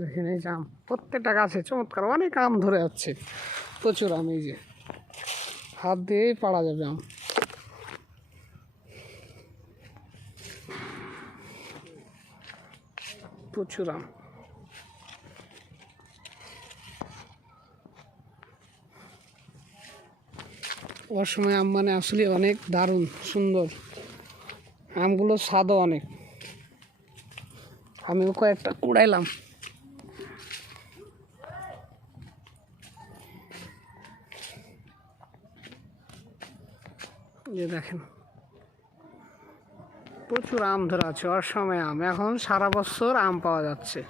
দেখেন এই যে আম, প্রত্যেকটা গাছে চমৎকার অনেক আম ধরে যাচ্ছে প্রচুর আম এই যে। হাত দিয়েই পাড়া যাবে আম। প্রচুর আম। অসময় আম মানে আসলে অনেক দারুণ, সুন্দর। আমগুলো স্বাদও অনেক। আমিও কয়েকটা কুড়াইলাম। যে দেখেন প্রচুর আম ধরা আছে অসময় আম। এখন সারা বছর আম পাওয়া যাচ্ছে।